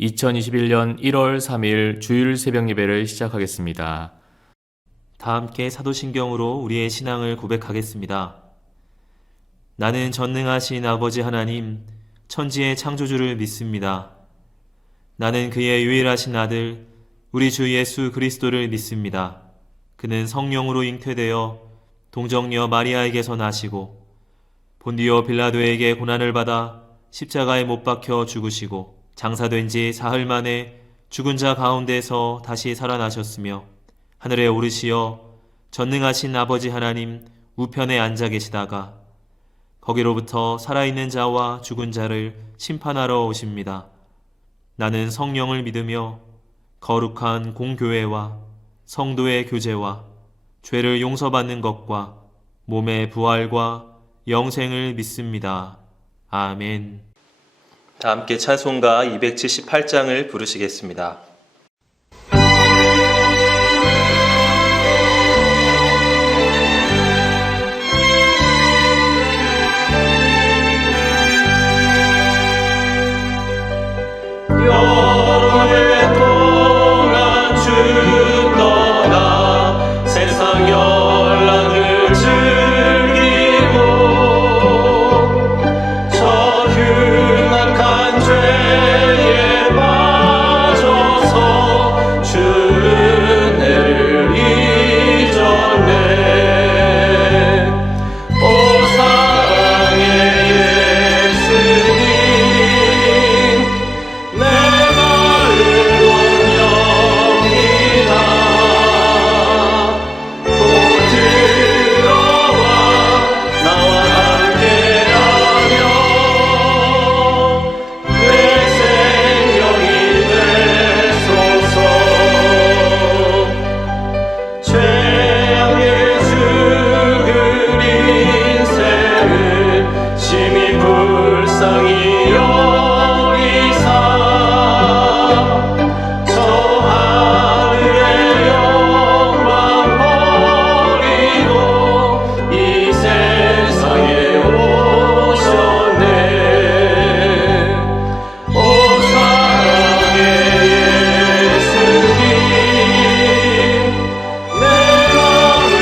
2021년 1월 3일 주일 새벽 예배를 시작하겠습니다. 다 함께 사도신경으로 우리의 신앙을 고백하겠습니다. 나는 전능하신 아버지 하나님, 천지의 창조주를 믿습니다. 나는 그의 유일하신 아들, 우리 주 예수 그리스도를 믿습니다. 그는 성령으로 잉태되어 동정녀 마리아에게서 나시고 본디오 빌라도에게 고난을 받아 십자가에 못 박혀 죽으시고 장사된 지 사흘 만에 죽은 자 가운데서 다시 살아나셨으며 하늘에 오르시어 전능하신 아버지 하나님 우편에 앉아 계시다가 거기로부터 살아있는 자와 죽은 자를 심판하러 오십니다. 나는 성령을 믿으며 거룩한 공교회와 성도의 교제와 죄를 용서받는 것과 몸의 부활과 영생을 믿습니다. 아멘. 다 함께 찬송가 278장을 부르시겠습니다. 여러 해 동안 주 떠나 세상 연락을 즐기고 저 흉악한 죄에 빠져서 주 은혜를 잊었네. 오 사랑의 예수님, 내 마음 원영이다. 곧 들어와 나와 함께하며 내 생명이 되소서. 죄악의 죽은 인생을 심히 불쌍히 여기사 저 하늘의 영광 버리고 이 세상에 오셨네. 오 사랑의 예수님, 내 마음은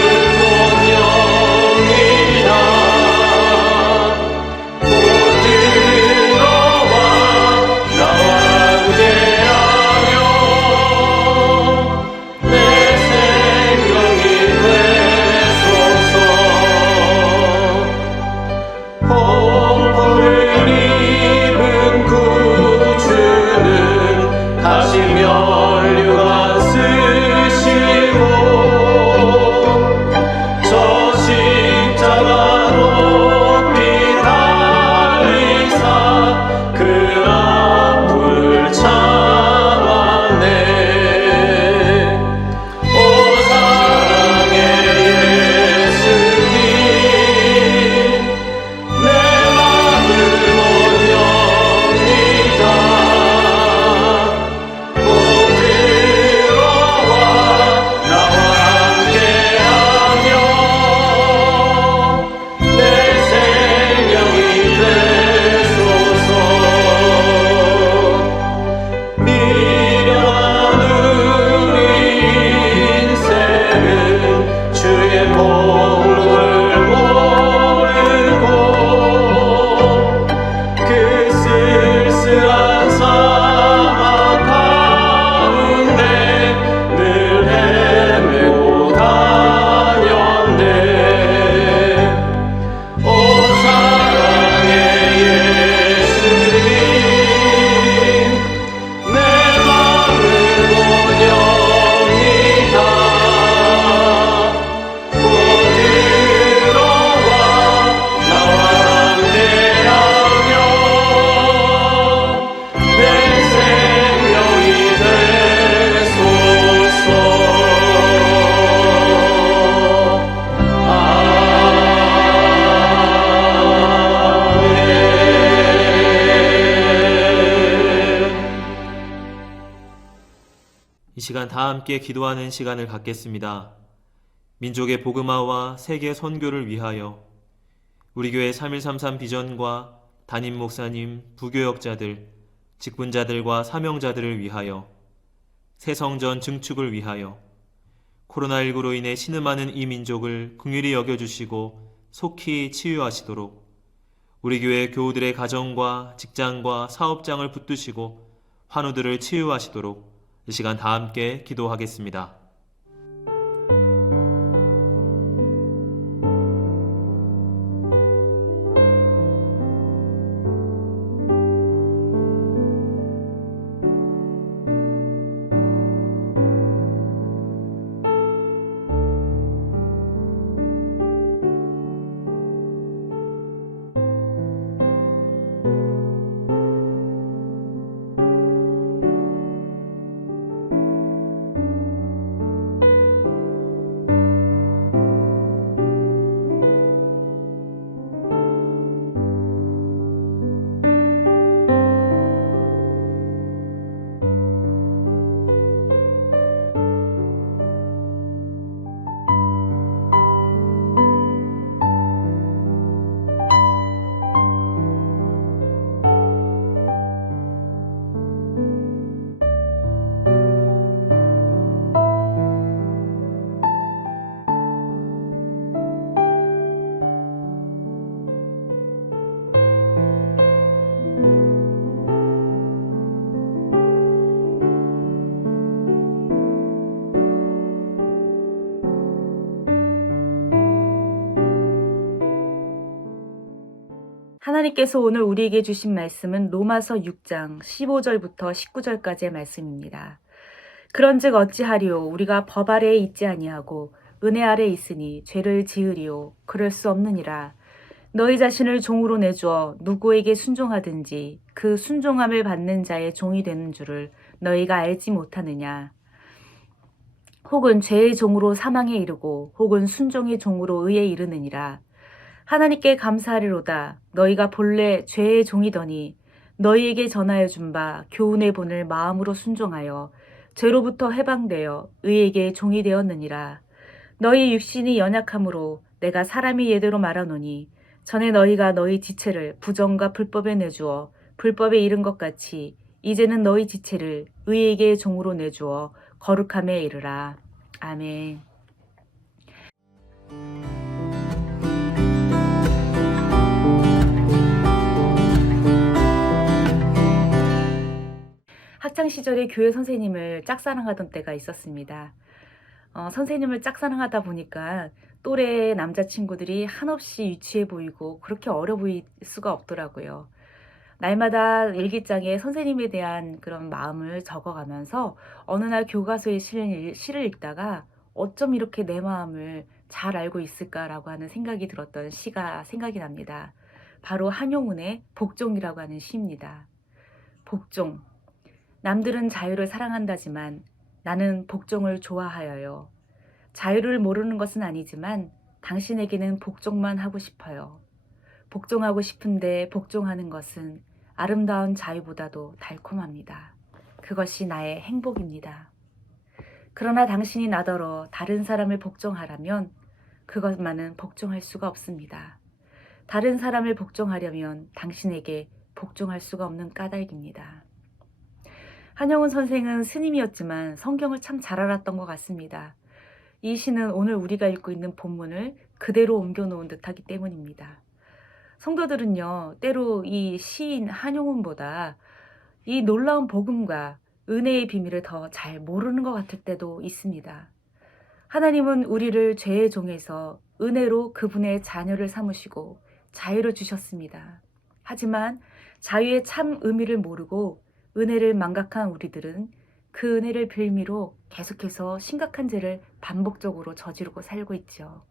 원영이다. 곧 들어와 나와 함께하며 내 생명이 되소서. 공포를 입은 구주는 다시 면류관 쓰시고 저 십자가 높이 달리사 그 아픔을 참았네. 오 사랑의 예수님, 내 마음을 원영이다. 곧 들어와 나와 함께하며 내 생명이 되소서. 미련한 우리 인생은 주의 복을 모르고 그 쓸쓸한 사막 가운데 늘 헤매고 다녔네. 오 사랑의 예수님, 내 마음은 원영이다. 곧 들어와 나와 함께하며 내 생명이 되소서. 이 시간 다 함께 기도하는 시간을 갖겠습니다. 민족의 복음화와 세계 선교를 위하여 우리 교회 3133 비전과 담임 목사님, 부교역자들, 직분자들과 사명자들을 위하여, 새 성전 증축을 위하여, 코로나19로 인해 신음하는 이 민족을 긍휼히 여겨주시고 속히 치유하시도록 우리 교회 교우들의 가정과 직장과 사업장을 붙드시고 환우들을 치유하시도록 이 시간 다 함께 기도하겠습니다. 하나님께서 오늘 우리에게 주신 말씀은 로마서 6장 15절부터 19절까지의 말씀입니다. 그런즉 어찌하리요? 우리가 법 아래에 있지 아니하고 은혜 아래에 있으니 죄를 지으리요? 그럴 수 없느니라. 너희 자신을 종으로 내주어 누구에게 순종하든지 그 순종함을 받는 자의 종이 되는 줄을 너희가 알지 못하느냐? 혹은 죄의 종으로 사망에 이르고 혹은 순종의 종으로 의에 이르느니라. 하나님께 감사하리로다. 너희가 본래 죄의 종이더니 너희에게 전하여 준 바 교훈의 본을 마음으로 순종하여 죄로부터 해방되어 의에게 종이 되었느니라. 너희 육신이 연약함으로 내가 사람이 예대로 말하노니 전에 너희가 너희 지체를 부정과 불법에 내주어 불법에 이른 것 같이 이제는 너희 지체를 의에게 종으로 내주어 거룩함에 이르라. 아멘. 학창시절에 교회 선생님을 짝사랑하던 때가 있었습니다. 선생님을 짝사랑하다 보니까 또래 남자친구들이 한없이 유치해 보이고 그렇게 어려 보일 수가 없더라고요. 날마다 일기장에 선생님에 대한 그런 마음을 적어가면서 어느 날 교과서에 실린 시를 읽다가 어쩜 이렇게 내 마음을 잘 알고 있을까라고 하는 생각이 들었던 시가 생각이 납니다. 바로 한용운의 복종이라고 하는 시입니다. 복종. 남들은 자유를 사랑한다지만 나는 복종을 좋아하여요. 자유를 모르는 것은 아니지만 당신에게는 복종만 하고 싶어요. 복종하고 싶은데 복종하는 것은 아름다운 자유보다도 달콤합니다. 그것이 나의 행복입니다. 그러나 당신이 나더러 다른 사람을 복종하라면 그것만은 복종할 수가 없습니다. 다른 사람을 복종하려면 당신에게 복종할 수가 없는 까닭입니다. 한영훈 선생은 스님이었지만 성경을 참 잘 알았던 것 같습니다. 이 시는 오늘 우리가 읽고 있는 본문을 그대로 옮겨놓은 듯하기 때문입니다. 성도들은요, 때로 이 시인 한용운보다 이 놀라운 복음과 은혜의 비밀을 더 잘 모르는 것 같을 때도 있습니다. 하나님은 우리를 죄의 종에서 은혜로 그분의 자녀를 삼으시고 자유를 주셨습니다. 하지만 자유의 참 의미를 모르고 은혜를 망각한 우리들은 그 은혜를 빌미로 계속해서 심각한 죄를 반복적으로 저지르고 살고 있죠.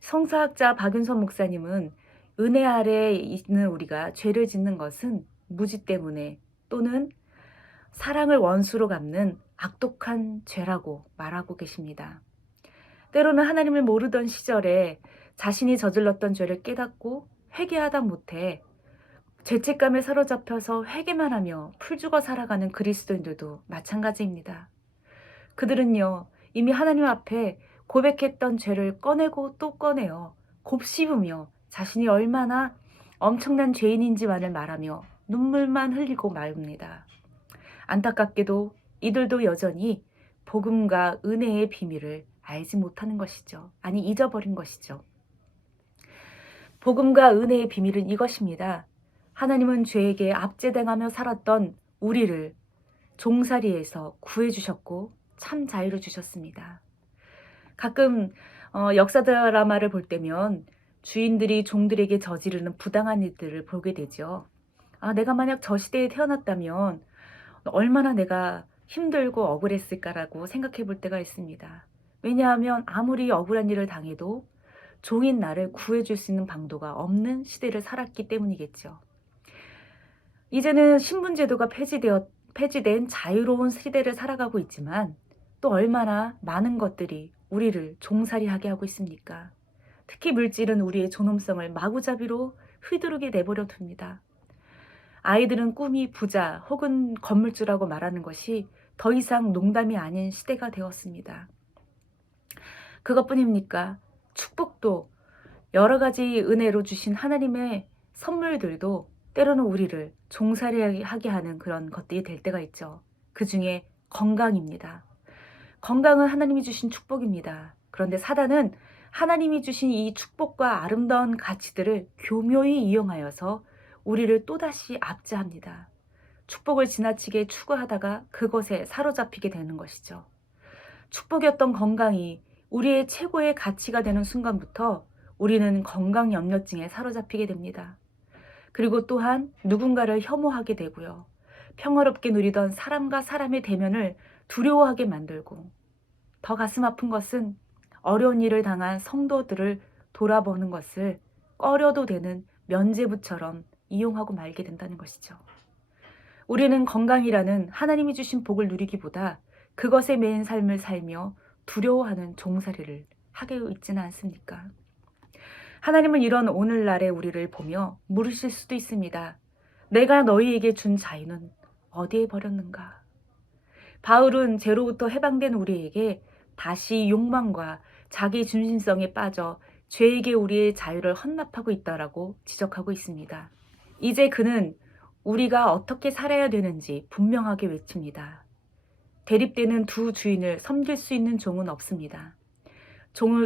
성사학자 박윤선 목사님은 은혜 아래에 있는 우리가 죄를 짓는 것은 무지 때문에 또는 사랑을 원수로 갚는 악독한 죄라고 말하고 계십니다. 때로는 하나님을 모르던 시절에 자신이 저질렀던 죄를 깨닫고 회개하다 못해 죄책감에 사로잡혀서 회개만 하며 풀죽어 살아가는 그리스도인들도 마찬가지입니다. 그들은요, 이미 하나님 앞에 고백했던 죄를 꺼내고 또 꺼내어 곱씹으며 자신이 얼마나 엄청난 죄인인지만을 말하며 눈물만 흘리고 맙니다. 안타깝게도 이들도 여전히 복음과 은혜의 비밀을 알지 못하는 것이죠. 아니, 잊어버린 것이죠. 복음과 은혜의 비밀은 이것입니다. 하나님은 죄에게 압제당하며 살았던 우리를 종살이에서 구해주셨고 참 자유를 주셨습니다. 가끔 역사 드라마를 볼 때면 주인들이 종들에게 저지르는 부당한 일들을 보게 되죠. 내가 만약 저 시대에 태어났다면 얼마나 내가 힘들고 억울했을까라고 생각해 볼 때가 있습니다. 왜냐하면 아무리 억울한 일을 당해도 종인 나를 구해줄 수 있는 방도가 없는 시대를 살았기 때문이겠죠. 이제는 신분제도가 폐지된 자유로운 시대를 살아가고 있지만 또 얼마나 많은 것들이 우리를 종살이하게 하고 있습니까? 특히 물질은 우리의 존엄성을 마구잡이로 휘두르게 내버려 둡니다. 아이들은 꿈이 부자 혹은 건물주라고 말하는 것이 더 이상 농담이 아닌 시대가 되었습니다. 그것뿐입니까? 축복도 여러 가지 은혜로 주신 하나님의 선물들도 때로는 우리를 종살이하게 하는 그런 것들이 될 때가 있죠. 그 중에 건강입니다. 건강은 하나님이 주신 축복입니다. 그런데 사단은 하나님이 주신 이 축복과 아름다운 가치들을 교묘히 이용하여서 우리를 또다시 압제합니다. 축복을 지나치게 추구하다가 그것에 사로잡히게 되는 것이죠. 축복이었던 건강이 우리의 최고의 가치가 되는 순간부터 우리는 건강염려증에 사로잡히게 됩니다. 그리고 또한 누군가를 혐오하게 되고요. 평화롭게 누리던 사람과 사람의 대면을 두려워하게 만들고, 더 가슴 아픈 것은 어려운 일을 당한 성도들을 돌아보는 것을 꺼려도 되는 면죄부처럼 이용하고 말게 된다는 것이죠. 우리는 건강이라는 하나님이 주신 복을 누리기보다 그것에 매인 삶을 살며 두려워하는 종살이를 하게 있지는 않습니까? 하나님은 이런 오늘날의 우리를 보며 물으실 수도 있습니다. 내가 너희에게 준 자유는 어디에 버렸는가? 바울은 죄로부터 해방된 우리에게 다시 욕망과 자기 중심성에 빠져 죄에게 우리의 자유를 헌납하고 있다라고 지적하고 있습니다. 이제 그는 우리가 어떻게 살아야 되는지 분명하게 외칩니다. 대립되는 두 주인을 섬길 수 있는 종은 없습니다.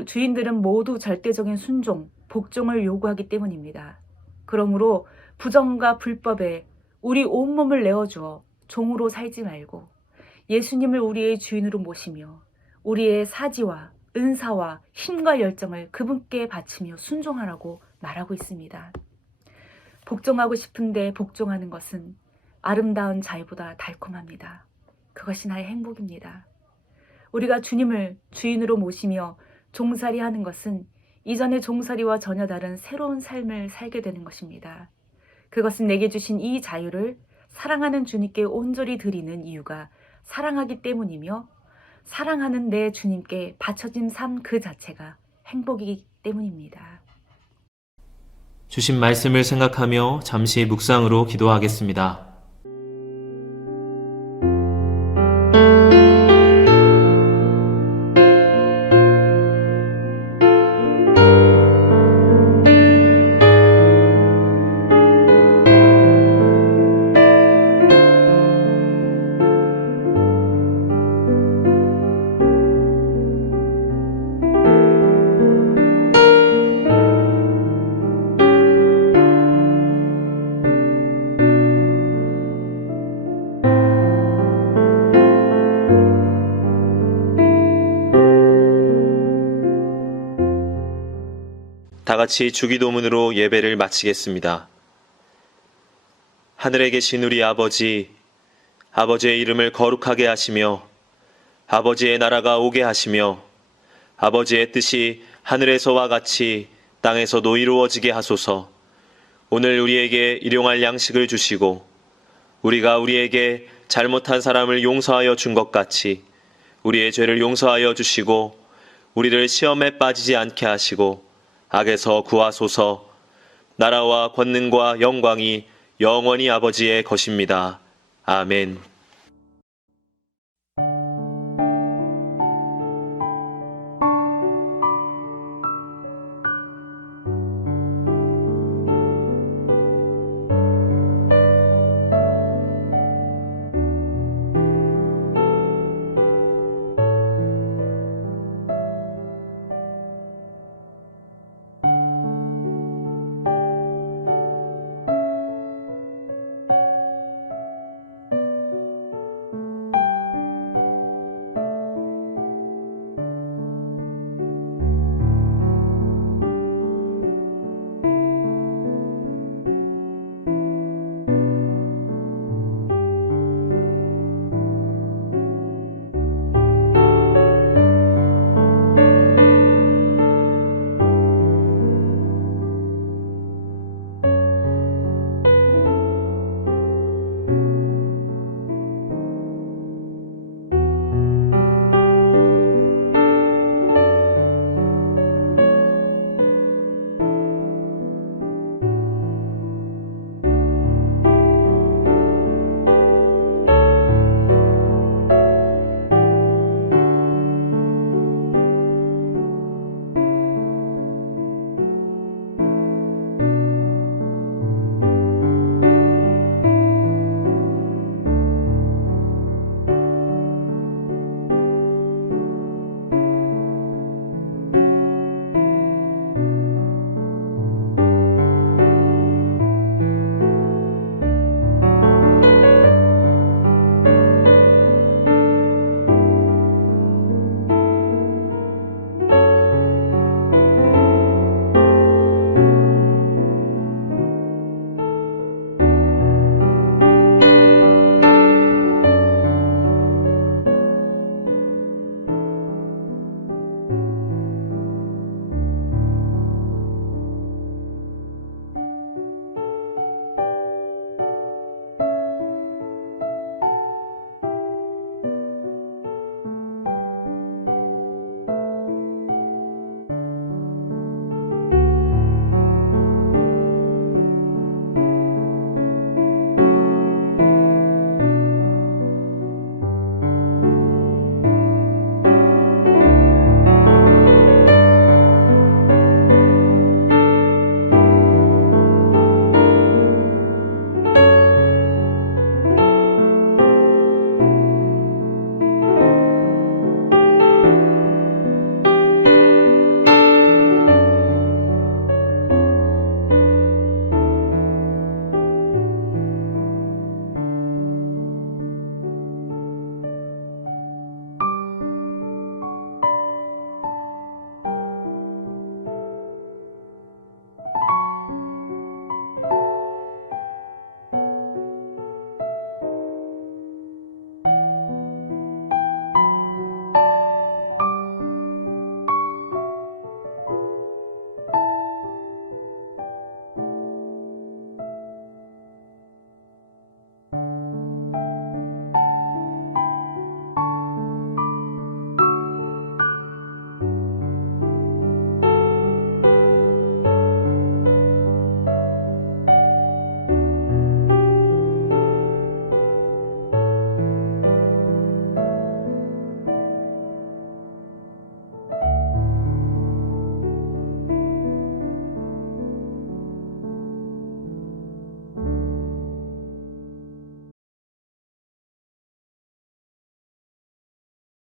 주인들은 모두 절대적인 순종, 복종을 요구하기 때문입니다. 그러므로 부정과 불법에 우리 온몸을 내어주어 종으로 살지 말고 예수님을 우리의 주인으로 모시며 우리의 사지와 은사와 힘과 열정을 그분께 바치며 순종하라고 말하고 있습니다. 복종하고 싶은데 복종하는 것은 아름다운 자유보다 달콤합니다. 그것이 나의 행복입니다. 우리가 주님을 주인으로 모시며 종살이하는 것은 이전의 종살이와 전혀 다른 새로운 삶을 살게 되는 것입니다. 그것은 내게 주신 이 자유를 사랑하는 주님께 온전히 드리는 이유가 사랑하기 때문이며 사랑하는 내 주님께 바쳐진 삶 그 자체가 행복이기 때문입니다. 주신 말씀을 생각하며 잠시 묵상으로 기도하겠습니다. 다 같이 주기도문으로 예배를 마치겠습니다. 하늘에 계신 우리 아버지, 아버지의 이름을 거룩하게 하시며 아버지의 나라가 오게 하시며 아버지의 뜻이 하늘에서와 같이 땅에서도 이루어지게 하소서. 오늘 우리에게 일용할 양식을 주시고 우리가 우리에게 잘못한 사람을 용서하여 준 것 같이 우리의 죄를 용서하여 주시고 우리를 시험에 빠지지 않게 하시고 악에서 구하소서. 나라와 권능과 영광이 영원히 아버지의 것입니다. 아멘.